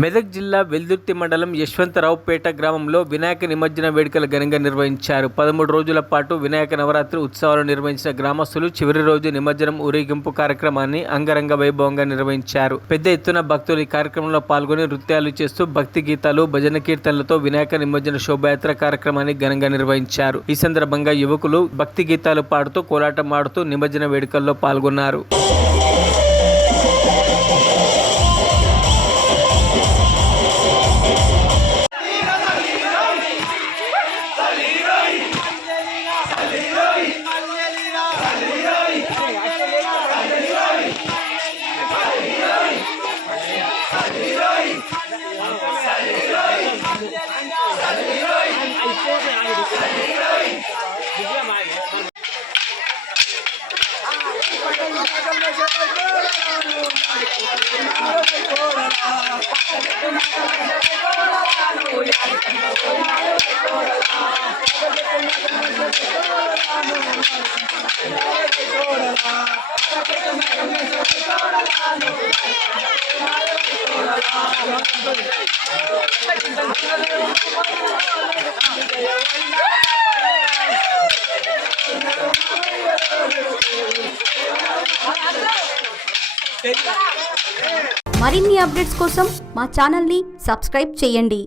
మెదక్ జిల్లా వెల్దుర్తి మండలం యశ్వంతరావుపేట గ్రామంలో వినాయక నిమజ్జన వేడుకలు ఘనంగా నిర్వహించారు. 13 రోజుల పాటు వినాయక నవరాత్రి ఉత్సవాలు నిర్వహించిన గ్రామస్తులు చివరి రోజు నిమజ్జనం ఊరేగింపు కార్యక్రమాన్ని అంగరంగ వైభవంగా నిర్వహించారు. పెద్ద ఎత్తున భక్తులు ఈ కార్యక్రమంలో పాల్గొని నృత్యాలు చేస్తూ భక్తి గీతాలు, భజన కీర్తనలతో వినాయక నిమజ్జన శోభయాత్ర కార్యక్రమాన్ని ఘనంగా నిర్వహించారు. ఈ సందర్భంగా యువకులు భక్తి గీతాలు పాడుతూ కోలాటం ఆడుతూ నిమజ్జన వేడుకల్లో పాల్గొన్నారు. మరిన్ని అప్డేట్స్ కోసం మా ఛానల్ని సబ్స్క్రైబ్ చేయండి.